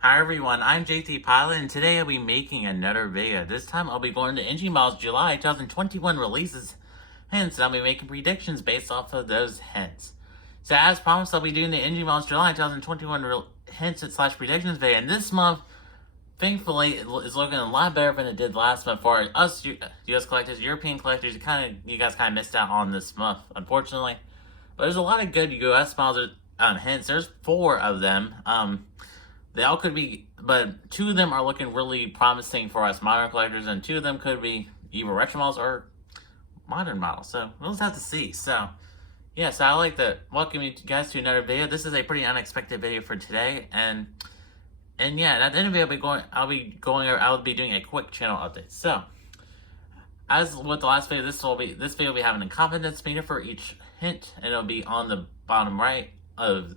Hi everyone, I'm JT Pilot, and today I'll be making another video. This time I'll be going to Engine Miles July 2021 releases, hence I'll be making predictions based off of those hints. So as promised, I'll be doing the Engine Miles July 2021 hints / predictions video, and this month, thankfully, is looking a lot better than it did last month for us US collectors, European collectors. You guys kind of missed out on this month, unfortunately. But there's a lot of good US miles hints. There's 4 of them. They all could be, but 2 of them are looking really promising for us modern collectors, and 2 of them could be either retro models or modern models. So we'll just have to see. So yeah, so I'd like to welcome you guys to another video. This is a pretty unexpected video for today, and yeah, at the end of the video, I'll be doing a quick channel update. So as with the last video, this video will be having a confidence meter for each hint, and it'll be on the bottom right of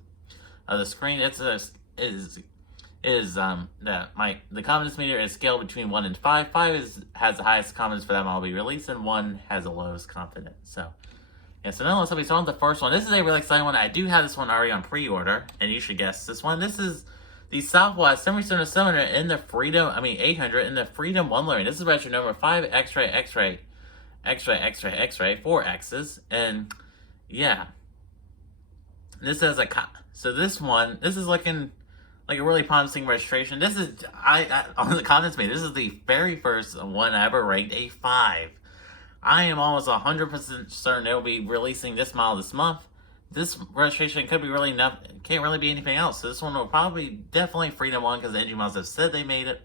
the screen. The confidence meter is scaled between 1 and 5. 5 has the highest confidence for that model to be released, and 1 has the lowest confidence. So yeah, so now let's start on the first one. This is a really exciting one. I do have this one already on pre-order, and you should guess this one. This is the Southwest 7700 in the Freedom, 800 in the Freedom 1 layering. This is retro number 5 X-ray, X-ray, X-ray, X-ray, X-ray, 4 X's, and yeah. This is this is looking like a really promising registration. This is, on the confidence meter, this is the very first one I ever ranked a 5. I am almost 100% certain they'll be releasing this model this month. This registration could be really can't really be anything else. So this one will probably definitely Freedom 1, because the Engine Miles have said they made it.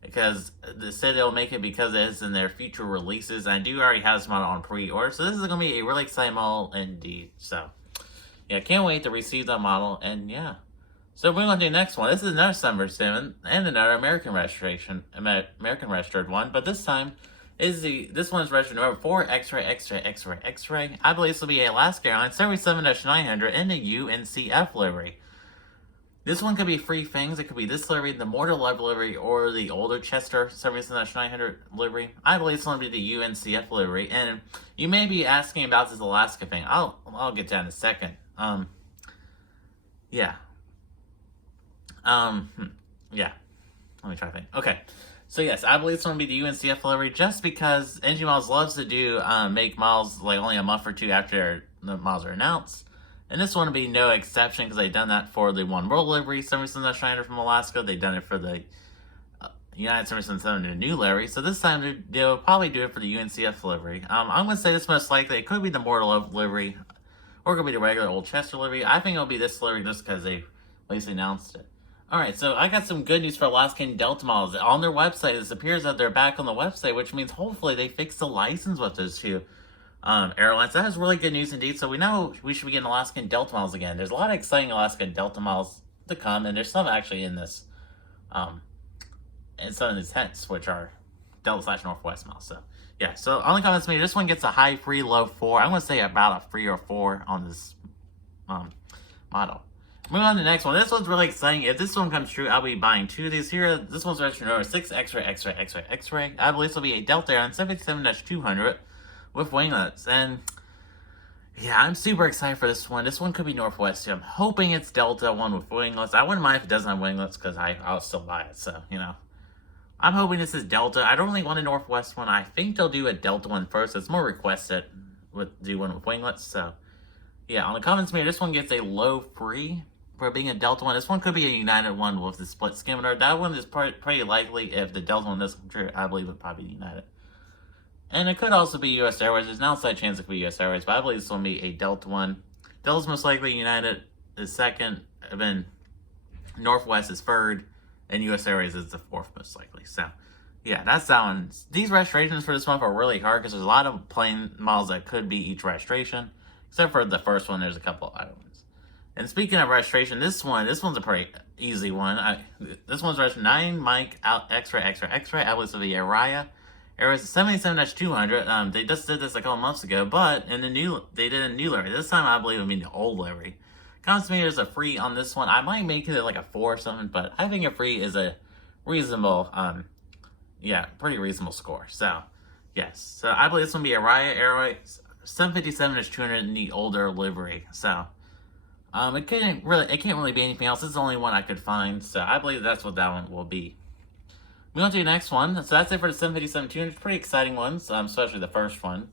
Because they said they'll make it because it is in their future releases. And I do already have this model on pre-order. So this is going to be a really exciting model indeed. So yeah, can't wait to receive that model. And yeah. So moving on to the next one. This is another 7 and another American registration, American registered one, but this time this one is registered number 4 X-ray, X-ray, X-ray, X-ray. I believe this will be a Alaska Airlines 77-900 in the UNCF livery. This one could be 3 things. It could be this livery, the Mortar Love livery, or the older Chester 77-900 livery. I believe this one will be the UNCF livery, and you may be asking about this Alaska thing. I'll get to that in a second. Yeah. Yeah. Let me try to think. Okay. So yes, I believe it's going to be the UNCF livery, just because Engine Miles loves to do make models like only a month or 2 after the models are announced. And this one will be no exception, because they've done that for the One World livery, 77-900 from Alaska. They've done it for the United 77-700 new livery. So this time they'll probably do it for the UNCF livery. I'm going to say this most likely. It could be the Mortal Love livery, or it could be the regular Old Chester livery. I think it'll be this livery just because they at least announced it. Alright, so I got some good news for Alaskan Delta models. On their website, it appears that they're back on the website, which means hopefully they fixed the license with those 2 airlines. That is really good news indeed. So we know we should be getting Alaskan Delta models again. There's a lot of exciting Alaskan Delta models to come, and there's some actually in this, in some of these hints, which are Delta / Northwest models. So yeah, so on the comments meter, this one gets a high 3, low 4. I'm going to say about a 3 or 4 on this model. Moving on to the next one. This one's really exciting. If this one comes true, I'll be buying 2 of these here. This one's registered number 6 X-ray, X-ray, X-ray, X-ray. I believe this will be a Delta Airlines 757-200 with winglets. And yeah, I'm super excited for this one. This one could be Northwest too. I'm hoping it's Delta one with winglets. I wouldn't mind if it doesn't have winglets, because I'll still buy it. So, you know, I'm hoping this is Delta. I don't really want a Northwest one. I think they'll do a Delta one first. It's more requested do one with winglets. So yeah, on the comments meter, this one gets a low 3. For being a Delta one. This one could be a United one with the split skimmer. That one is pretty likely. If the Delta one doesn't come true, I believe it would probably be United. And it could also be US Airways. There's an outside chance it could be US Airways, but I believe this one will be a Delta one. Delta's most likely, United is 2nd, and then Northwest is 3rd, and US Airways is the 4th most likely. So yeah, that's that one. These registrations for this month are really hard, because there's a lot of plane models that could be each registration. Except for the first one, there's a couple other ones. And speaking of registration, this one's a pretty easy one. This one's registered 9 Mike out X-ray, X-ray, X-ray. I believe this will be Araya. Airways 77-200. They just did this a couple months ago, but they did a new livery. This time I believe it will be the old livery. Comes to me as a 3 on this one. I might make it like a 4 or something, but I think a 3 is a reasonable, pretty reasonable score. So yes, so I believe this one will be Araya Airways 757-200 in the older livery. So It can't really be anything else. This is the only one I could find, so I believe that's what that one will be. Moving on to the next one. So that's it for the 757 tuners. Pretty exciting ones, especially the first one.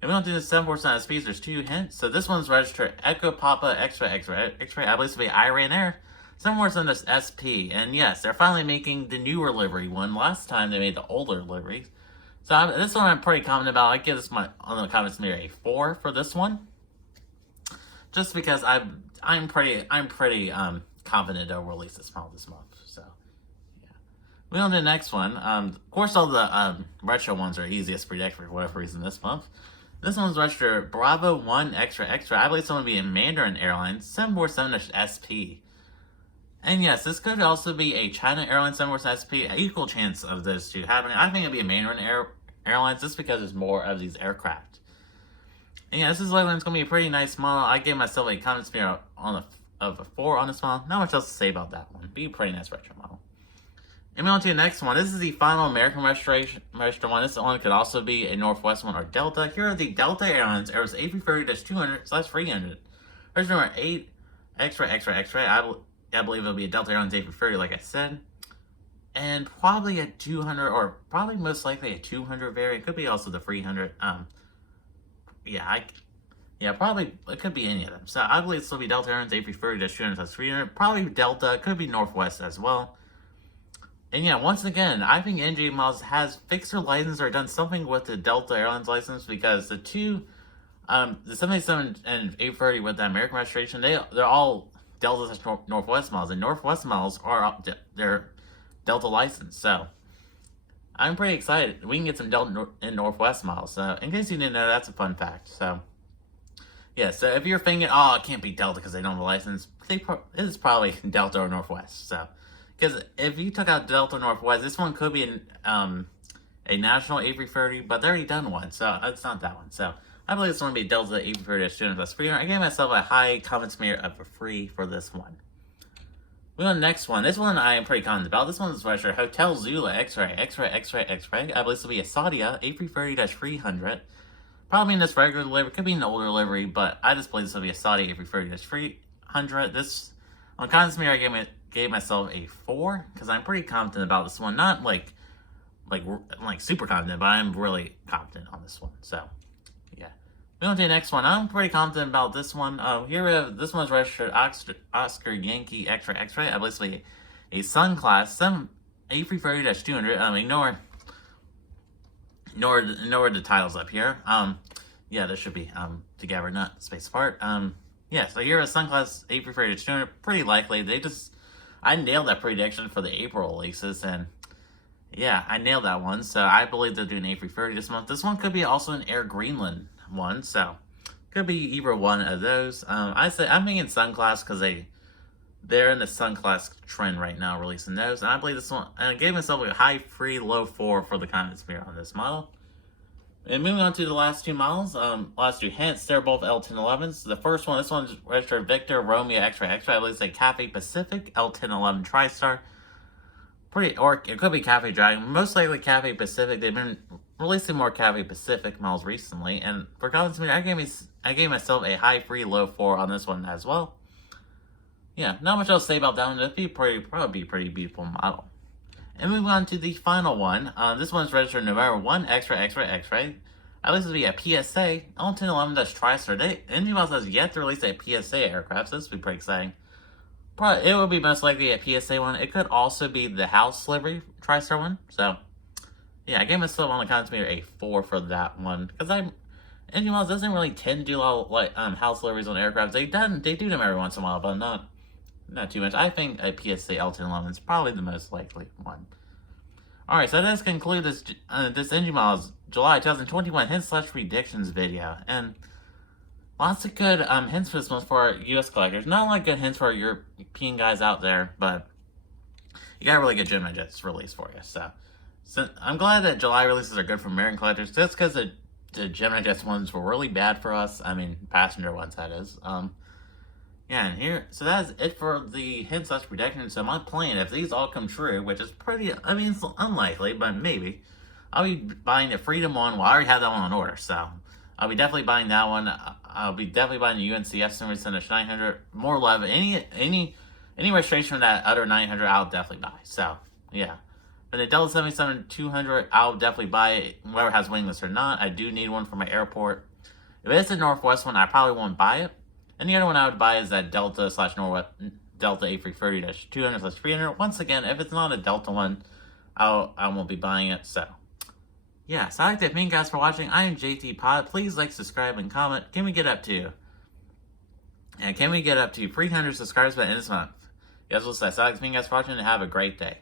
And we don't do the 747 SPs. There's 2 hints. So this one's registered Echo Papa X-Ray X-Ray X-Ray. I believe this will be Iran Air. 747 SP. And yes, they're finally making the newer livery one. Last time they made the older livery. So this one I'm pretty confident about. I give this on the comments meter a 4 for this one. Just because I'm pretty confident they'll release this model this month. So yeah. Moving on to the next one. Of course all the retro ones are easiest to predict for whatever reason this month. This one's registered Bravo 1 Extra Extra. I believe it's going to be in Mandarin Airlines 747-SP. And yes, this could also be a China Airlines 747 SP. Equal chance of those two happening. I think it'd be a Mandarin Airlines just because there's more of these aircraft. And yeah, this is likely it's going to be a pretty nice model. I gave myself a comment sphere of a 4 on this model. Not much else to say about that one. Be a pretty nice retro model. And moving on to the next one. This is the final American registered one. This one could also be a Northwest one or Delta. Here are the Delta Airlines Airbus A330-200/300. Version number 8 X-ray X-ray X-ray. I believe it'll be a Delta Airlines A330, like I said. And probably a 200, or probably most likely a 200 variant. Could be also the 300. Probably it could be any of them. So I believe this will be Delta Airlines A330-200/300. Probably Delta. Could be Northwest as well. And yeah, once again, I think NJ Models has fixed their license or done something with the Delta Airlines license, because the 787 and A330 with the American registration, they're all Delta Northwest models, and Northwest models are their Delta license. So I'm pretty excited. We can get some Delta and Northwest models. So in case you didn't know, that's a fun fact. So yeah, so if you're thinking, oh, it can't be Delta because they don't have a license, it is probably Delta or Northwest. So because if you took out Delta Northwest, this one could be a national A330, but they already done one, so it's not that one. So I believe this one will be Delta A330-200/300. I gave myself a high confidence meter of a 3 for this one. Moving on to the next one. This one I am pretty confident about. This one is registered Hotel Zula X-Ray X-ray X-ray X-ray. I believe this will be a Saudia A330-300. Probably in this regular delivery, could be an older delivery, but I just believe this will be a Saudia A330-300. This on confidence meter I gave myself a 4 because I'm pretty confident about this one. Not like super confident, but I'm really confident on this one. So yeah. Moving on to the next one. I'm pretty confident about this one. Here we have this one's registered Oscar Yankee X-ray X-ray. I believe this will be a Sun Class A330-200. Ignore the titles up here. Yeah, this should be together, not space apart. Yeah, so here is Sun Class A330-200. Pretty likely. I nailed that prediction for the April releases, and yeah, I nailed that one. So I believe they'll do an A330 this month. This one could be also an Air Greenland one, so could be either one of those. I'm thinking Sun Class because they're in the Sun Class trend right now, releasing those. And I believe this one. And I gave myself a high 3, low 4 for the confidence meter on this model. And moving on to the last two models, last two hints, they're both L1011s. The first one, this one's registered Victor Romeo X-ray X-ray. I believe it's a Cathay Pacific L1011 TriStar. Or it could be Cathay Dragon. Most likely Cathay Pacific. They've been releasing more Cathay Pacific models recently. And for confidence meter, I gave myself a high 3, low 4 on this one as well. Yeah, not much else to say about that one. It'd probably be a pretty beautiful model. And moving on to the final one. This one's registered November 1 X-ray X-ray X-ray. At least it'll be a PSA. L1011 TriStar. NG Models has yet to release a PSA aircraft, so this will be pretty exciting. It would be most likely a PSA one. It could also be the house livery TriStar one. So yeah, I gave myself on the confidence meter a 4 for that one, because NG Models doesn't really tend to do a lot of house liveries on aircraft. They do them every once in a while, but not too much. I think a PSA L1011 is probably the most likely one. Alright, so that does conclude this NG Models July 2021 hints/predictions video. And lots of good hints for this one for our US collectors. Not a lot of good hints for our European guys out there, but you got a really good Gemini Jets release for you. So I'm glad that July releases are good for American collectors. Just because the Gemini Jets ones were really bad for us. I mean, passenger ones, that is. Yeah, and here, so that's it for the hints/predictions. So my plan, if these all come true, which is it's unlikely, but maybe, I'll be buying the Freedom one. Well, I already have that one on order, so I'll be definitely buying that one. I'll be definitely buying the UNCF Summer Finish 900. More love. Any registration of that other 900, I'll definitely buy. So, yeah. For the Delta 77 200, I'll definitely buy it, whoever has wingless or not. I do need one for my airport. If it's a Northwest one, I probably won't buy it. And the other one I would buy is that Delta / Northwest Delta A330-200 / 300. Once again, if it's not a Delta one, I won't be buying it. So, yeah. So I'd like to thank you guys for watching. I am JT Pod. Please like, subscribe, and comment. Can we get up to 300 subscribers by the end of this month? You guys will say. So I'd like to thank you guys for watching and have a great day.